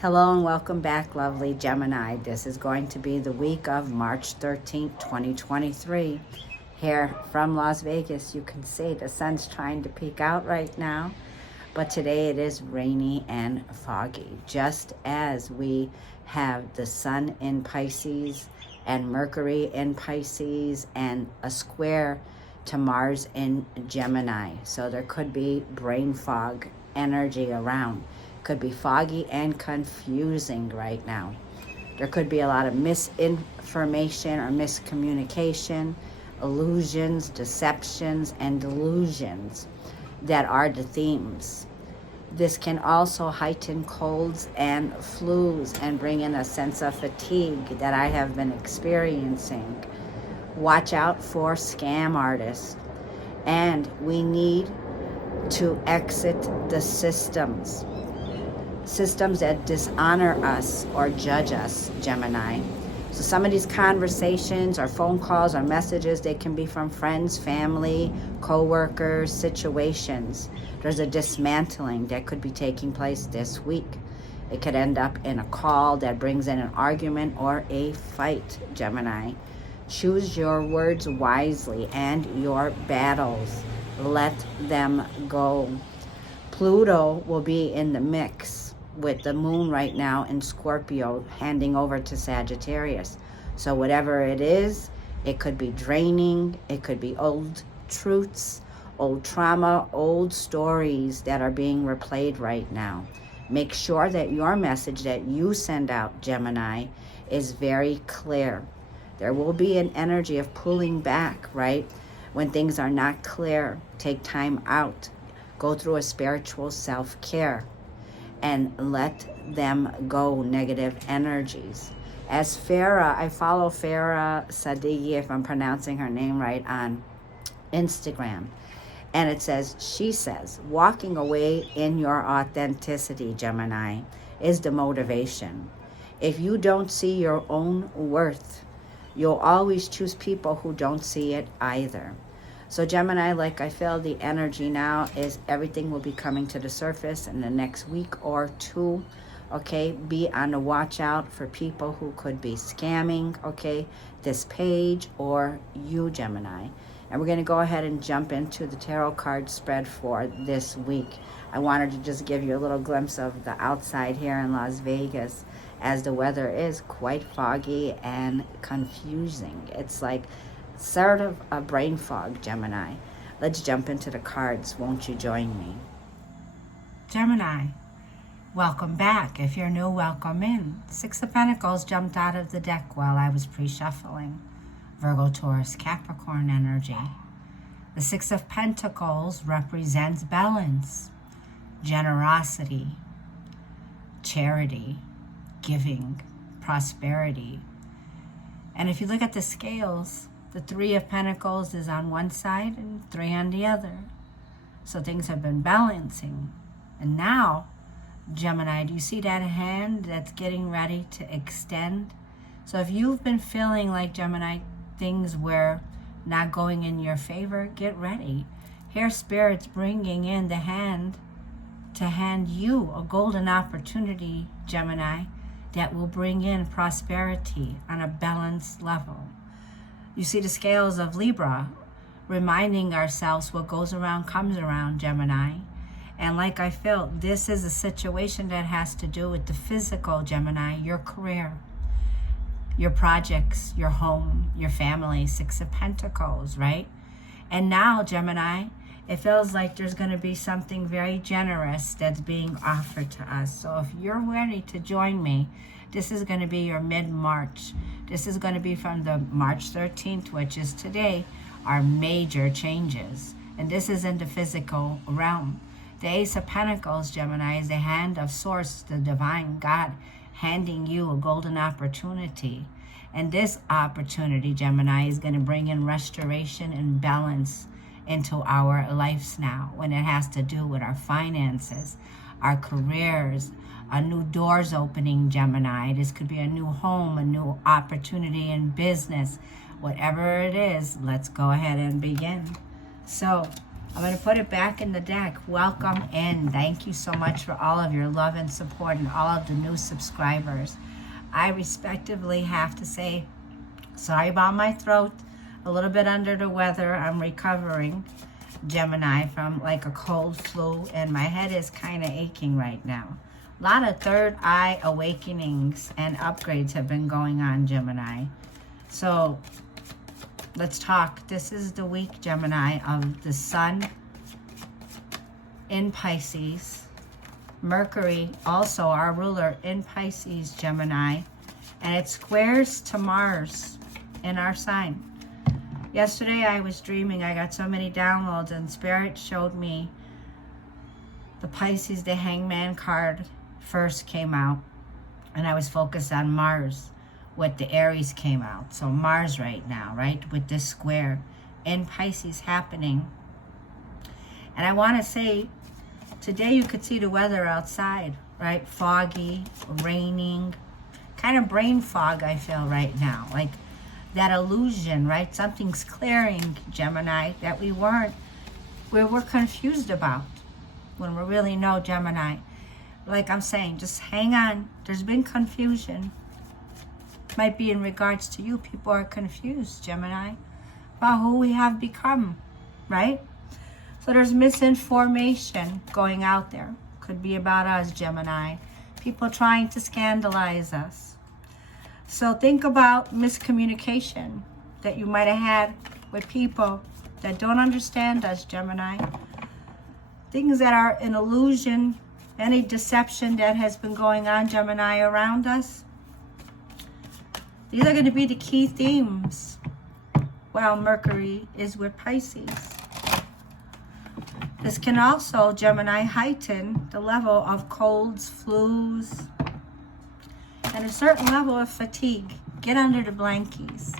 Hello and welcome back, lovely Gemini. This is going to be the week of March 13th, 2023. Here from Las Vegas, you can see the sun's trying to peek out right now, but today it is rainy and foggy. Just as we have the sun in Pisces and Mercury in Pisces and a square to Mars in Gemini. So there could be brain fog energy around. Could be foggy and confusing right now. There could be a lot of misinformation or miscommunication, illusions, deceptions, and delusions that are the themes. This can also heighten colds and flus and bring in a sense of fatigue that I have been experiencing. Watch out for scam artists. And we need to exit the systems that dishonor us or judge us, Gemini. So some of these conversations or phone calls or messages, they can be from friends, family, co-workers, situations. There's a dismantling that could be taking place this week. It could end up in a call that brings in an argument or a fight, Gemini. Choose your words wisely and your battles. Let them go. Pluto will be in the mix with the moon right now in Scorpio handing over to Sagittarius. So whatever it is, it could be draining, it could be old truths, old trauma, old stories that are being replayed right now. Make sure that your message that you send out, Gemini, is very clear. There will be an energy of pulling back, right? When things are not clear, take time out. Go through a spiritual self-care and let them go, negative energies. As Farah, I follow Farah Sadeghi, if I'm pronouncing her name right, on Instagram. And it says, she says, walking away in your authenticity, Gemini, is the motivation. If you don't see your own worth, you'll always choose people who don't see it either. So Gemini, like I feel the energy now is everything will be coming to the surface in the next week or two. Okay, be on the watch out for people who could be scamming, okay, this page or you, Gemini. And we're going to go ahead and jump into the tarot card spread for this week. I wanted to just give you a little glimpse of the outside here in Las Vegas, as the weather is quite foggy and confusing. It's like sort of a brain fog, Gemini. Let's jump into the cards. Won't you join me? Gemini, welcome back. If you're new, welcome in. Six of Pentacles jumped out of the deck while I was pre-shuffling. Virgo, Taurus, Capricorn energy. The Six of Pentacles represents balance, generosity, charity, giving, prosperity. And if you look at the scales, the Three of Pentacles is on one side and Three on the other. So things have been balancing. And now, Gemini, do you see that hand that's getting ready to extend? So if you've been feeling like, Gemini, things were not going in your favor, get ready. Here, Spirit's bringing in the hand to hand you a golden opportunity, Gemini, that will bring in prosperity on a balanced level. You see the scales of Libra, reminding ourselves what goes around comes around, Gemini. And like I felt, this is a situation that has to do with the physical, Gemini, your career, your projects, your home, your family, Six of Pentacles, right? And now, Gemini, it feels like there's going to be something very generous that's being offered to us. So if you're ready to join me, this is going to be your mid-March. This is going to be from the March 13th, which is today, our major changes. And this is in the physical realm. The Ace of Pentacles, Gemini, is the hand of Source, the divine God, handing you a golden opportunity. And this opportunity, Gemini, is going to bring in restoration and balance into our lives now, when it has to do with our finances, our careers, a new doors opening, Gemini. This could be a new home, a new opportunity in business. Whatever it is, let's go ahead and begin. So I'm going to put it back in the deck. Welcome in. Thank you so much for all of your love and support and all of the new subscribers. I respectively have to say, sorry about my throat. A little bit under the weather. I'm recovering, Gemini, from like a cold flu, and my head is kind of aching right now. A lot of third eye awakenings and upgrades have been going on, Gemini. So let's talk. This is the week, Gemini, of the Sun in Pisces. Mercury, also our ruler, in Pisces, Gemini. And it squares to Mars in our sign. Yesterday I was dreaming. I got so many downloads, and Spirit showed me the Pisces, the Hangman card first came out. And I was focused on Mars. What the Aries came out. So Mars right now, right, with this square in Pisces happening. And I want to say, today you could see the weather outside, right? Foggy, raining, kind of brain fog I feel right now. Like that illusion, right? Something's clearing, Gemini, that we were confused about when we really know, Gemini. Like I'm saying, just hang on. There's been confusion. Might be in regards to you. People are confused, Gemini, about who we have become, right? So there's misinformation going out there. Could be about us, Gemini. People trying to scandalize us. So think about miscommunication that you might have had with people that don't understand us, Gemini. Things that are an illusion, any deception that has been going on, Gemini, around us. These are going to be the key themes while Mercury is with Pisces. This can also, Gemini, heighten the level of colds, flus, and a certain level of fatigue. Get under the blankies.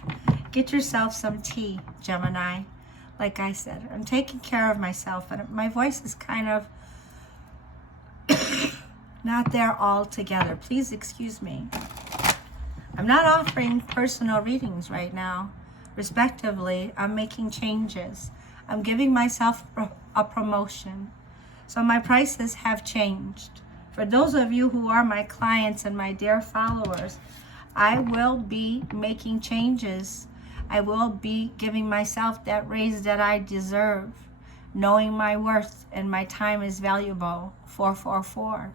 Get yourself some tea, Gemini. Like I said, I'm taking care of myself, and my voice is kind of not there altogether. Please excuse me. I'm not offering personal readings right now. Respectively, I'm making changes. I'm giving myself a promotion. So my prices have changed. For those of you who are my clients and my dear followers, I will be making changes. I will be giving myself that raise that I deserve, knowing my worth and my time is valuable. 444.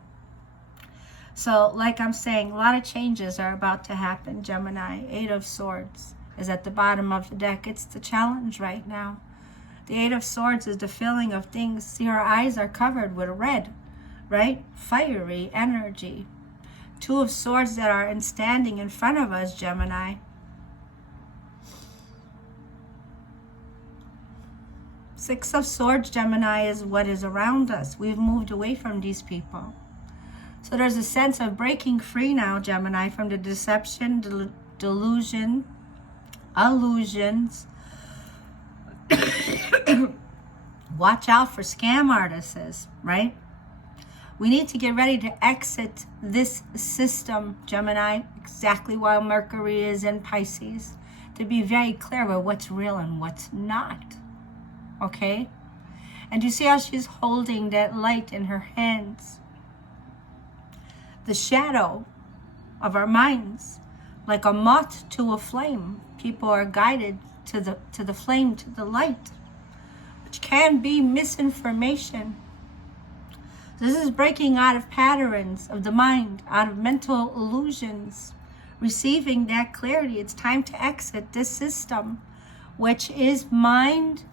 So, like I'm saying, a lot of changes are about to happen, Gemini. 8 of Swords is at the bottom of the deck. It's the challenge right now. The 8 of Swords is the feeling of things. See, our eyes are covered with red, right? Fiery energy. 2 of Swords that are standing in front of us, Gemini. Six of Swords, Gemini, is what is around us. We've moved away from these people. So there's a sense of breaking free now, Gemini, from the deception, delusion, illusions. Watch out for scam artists, right? We need to get ready to exit this system, Gemini, exactly while Mercury is in Pisces, to be very clear about what's real and what's not, okay? And you see how she's holding that light in her hands? The shadow of our minds, like a moth to a flame. People are guided to the flame, to the light, which can be misinformation. This is breaking out of patterns of the mind, out of mental illusions, receiving that clarity. It's time to exit this system, which is mind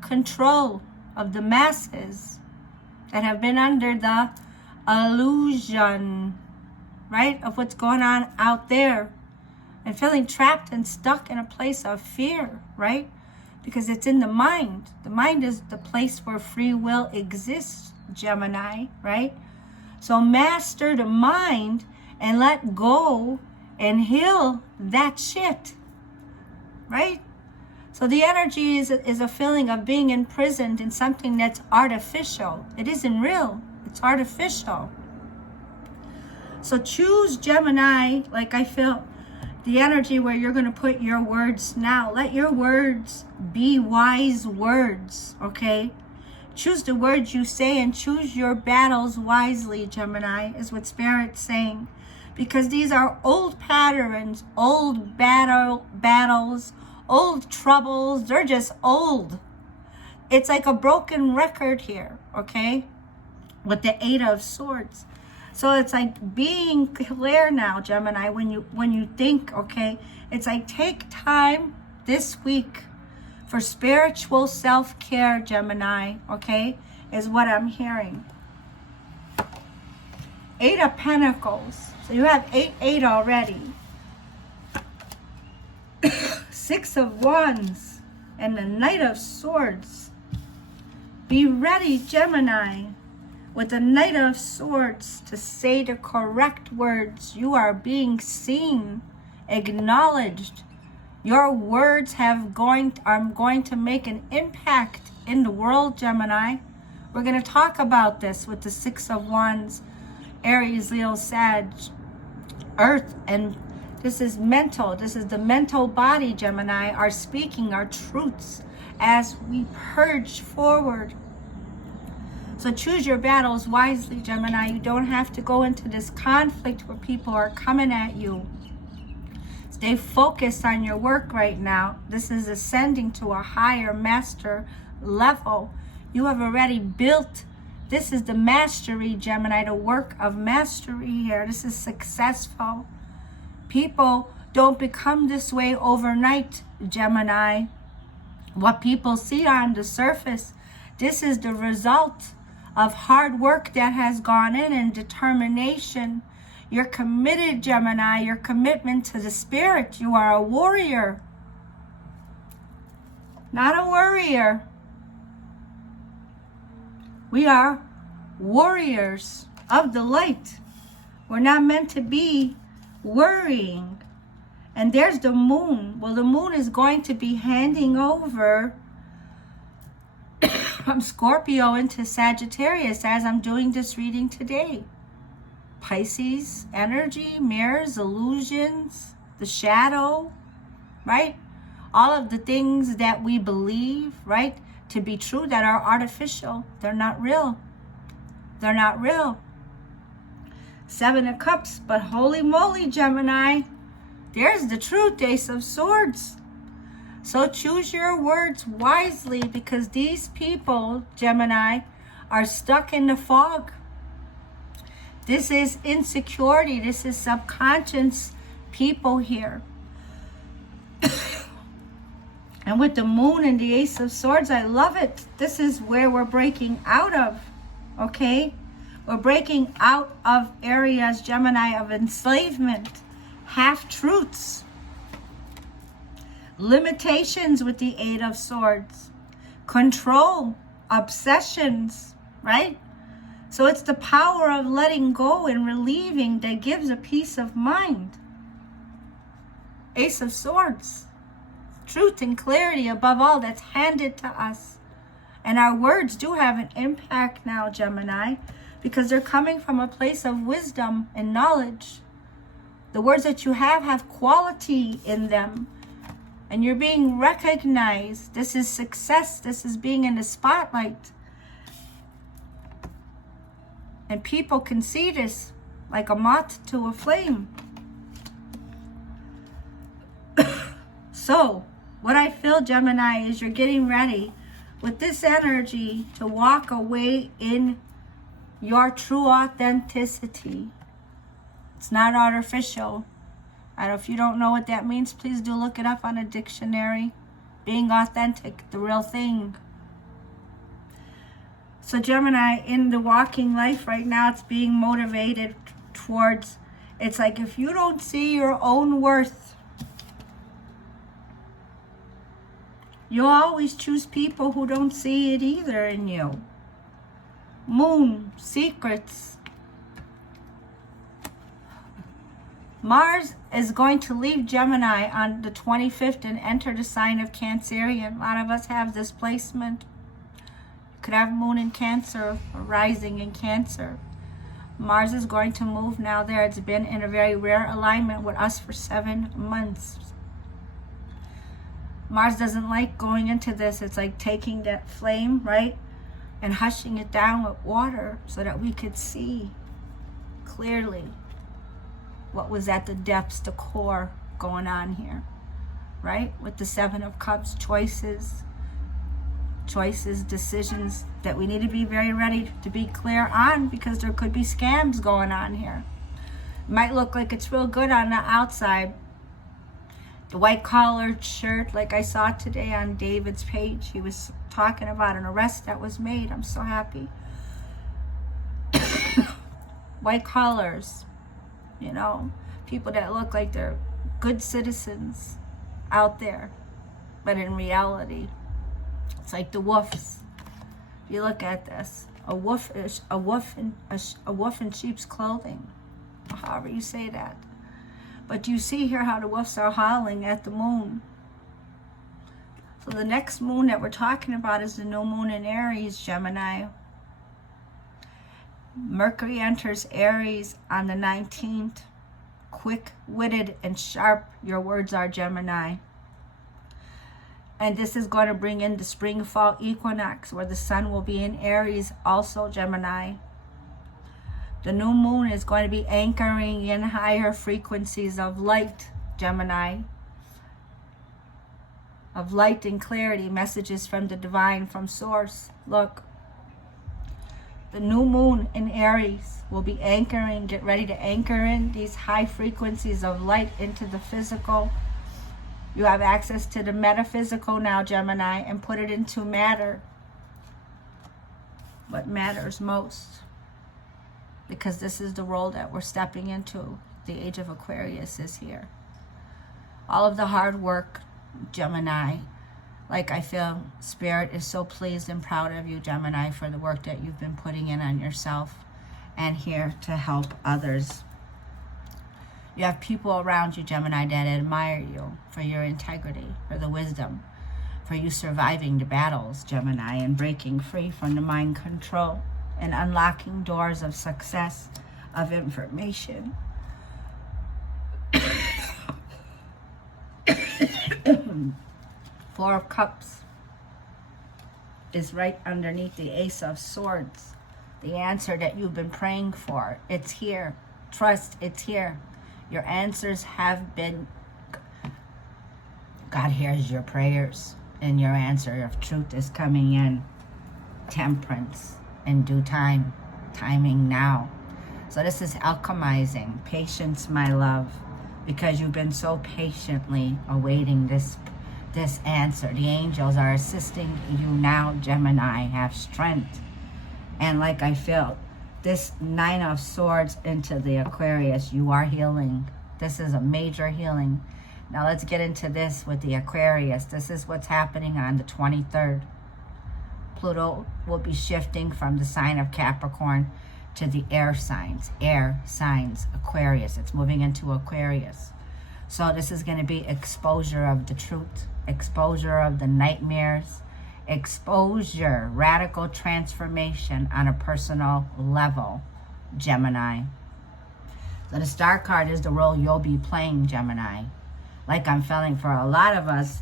control of the masses that have been under the illusion, right, of what's going on out there, and feeling trapped and stuck in a place of fear, right? Because it's in the mind. The mind is the place where free will exists, Gemini, right? So master the mind and let go and heal that shit, right? So the energy is a feeling of being imprisoned in something that's artificial. It isn't real. It's artificial. So choose, Gemini, like I feel the energy where you're going to put your words now. Let your words be wise words, okay? Choose the words you say and choose your battles wisely, Gemini, is what Spirit's saying. Because these are old patterns, old battles, old troubles. They're just old. It's like a broken record here, okay? With the Eight of Swords. So it's like being clear now, Gemini, when you think, okay? It's like take time this week for spiritual self-care, Gemini, okay? Is what I'm hearing. Eight of Pentacles. So you have 8 already. Six of Wands and the Knight of Swords. Be ready, Gemini, with the Knight of Swords to say the correct words. You are being seen, acknowledged. Your words are going to make an impact in the world, Gemini. We're going to talk about this with the Six of Wands, Aries, Leo, Sag, Earth, and this is mental. This is the mental body, Gemini, are speaking our truths as we purge forward. So choose your battles wisely, Gemini. You don't have to go into this conflict where people are coming at you. Stay focused on your work right now. This is ascending to a higher master level. You have already built. This is the mastery, Gemini, the work of mastery here. This is successful. People don't become this way overnight, Gemini. What people see on the surface, this is the result of hard work that has gone in and determination. You're committed, Gemini. Your commitment to the spirit. You are a warrior, not a worrier. We are warriors of the light. We're not meant to be worrying. And there's the moon. Well, the moon is going to be handing over from Scorpio into Sagittarius as I'm doing this reading today. Pisces energy, mirrors, illusions, the shadow, right? All of the things that we believe, right, to be true that are artificial. They're not real. They're not real. Seven of Cups, but holy moly, Gemini, there's the truth, Ace of Swords. So choose your words wisely because these people, Gemini, are stuck in the fog. This is insecurity. This is subconscious people here. And with the moon and the Ace of Swords, I love it. This is where we're breaking out of, okay? We're breaking out of areas, Gemini, of enslavement, half-truths, limitations with the Eight of Swords, control, obsessions, right? So it's the power of letting go and relieving that gives a peace of mind. Ace of Swords. Truth and clarity above all that's handed to us. And our words do have an impact now, Gemini, because they're coming from a place of wisdom and knowledge. The words that you have quality in them. And you're being recognized. This is success. This is being in the spotlight. And people can see this like a moth to a flame. So, what I feel, Gemini, is you're getting ready with this energy to walk away in your true authenticity. It's not artificial. And if you don't know what that means, please do look it up on a dictionary. Being authentic, the real thing. So Gemini, in the walking life right now, it's being motivated towards, it's like if you don't see your own worth, you'll always choose people who don't see it either in you. Moon, secrets. Mars is going to leave Gemini on the 25th and enter the sign of Cancerian. A lot of us have this placement. You could have Moon in Cancer or rising in Cancer. Mars is going to move now there. It's been in a very rare alignment with us for 7 months. Mars doesn't like going into this. It's like taking that flame, right? and hushing it down with water so that we could see clearly what was at the depths, the core going on here, right? With the Seven of Cups, choices, decisions that we need to be very ready to be clear on, because there could be scams going on here. It might look like it's real good on the outside. The white collared shirt, like I saw today on David's page, he was talking about an arrest that was made. I'm so happy. White collars, you know, people that look like they're good citizens out there, but in reality, it's like the wolves. If you look at this, a wolf in sheep's clothing, however you say that. But you see here how the wolves are howling at the moon. So the next moon that we're talking about is the new moon in Aries, Gemini. Mercury enters Aries on the 19th. Quick-witted and sharp, your words are, Gemini. And this is going to bring in the spring-fall equinox, where the sun will be in Aries also, Gemini. The new moon is going to be anchoring in higher frequencies of light, Gemini. Of light and clarity, messages from the divine, from source. Look, the new moon in Aries will be anchoring, get ready to anchor in these high frequencies of light into the physical. You have access to the metaphysical now, Gemini, and put it into matter. What matters most. Because this is the role that we're stepping into. The age of Aquarius is here. All of the hard work, Gemini, like I feel Spirit is so pleased and proud of you, Gemini, for the work that you've been putting in on yourself and here to help others. You have people around you, Gemini, that admire you for your integrity, for the wisdom, for you surviving the battles, Gemini, and breaking free from the mind control and unlocking doors of success, of information. Four of Cups is right underneath the Ace of Swords. The answer that you've been praying for, it's here. Trust, it's here. Your answers have been, God hears your prayers, and your answer of truth is coming in. Temperance in due time, timing now. So this is alchemizing. Patience, my love, because you've been so patiently awaiting this answer. The angels are assisting you now, Gemini. Have strength. And like I feel, this Nine of Swords into the Aquarius, you are healing. This is a major healing. Now let's get into this with the Aquarius. This is what's happening on the 23rd. Pluto will be shifting from the sign of Capricorn to the air signs, Aquarius. It's moving into Aquarius. So this is going to be exposure of the truth, exposure of the nightmares, exposure, radical transformation on a personal level, Gemini. So the Star card is the role you'll be playing, Gemini. Like I'm feeling for a lot of us,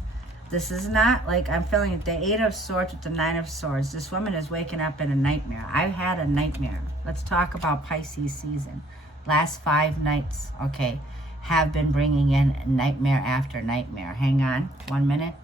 this is not like I'm feeling the Eight of Swords with the Nine of Swords. This woman is waking up in a nightmare. I've had a nightmare. Let's talk about Pisces season. Last 5 nights, okay, have been bringing in nightmare after nightmare. Hang on 1 minute.